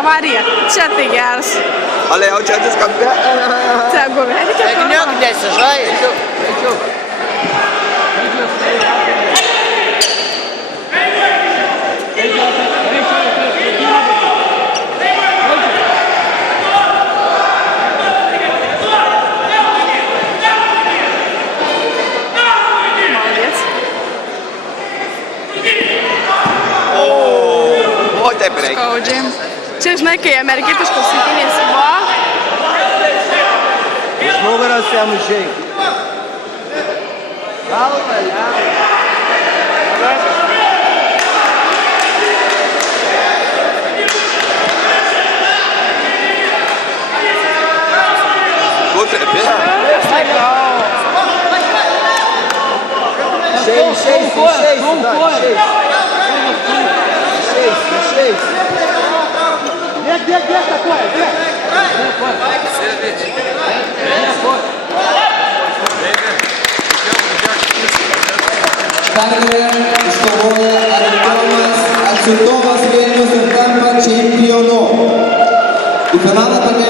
avarija. Čia tai geras. Ale jaučiatės kampe? Tegu verkia. Egniuk nesižaidžiu. O, taip reikia. Skaudžiai. Čia, žinai, kai amerikietiškos sėkinės buvo. Iš nugaros jam užeik. Galva, ja. Ko trepi? Išeis. Bėg, takuoja, bėg. Pergalę iškovoja Artiomas Atsitovas Vilnius ir tampa čempionu. Į finalą patenka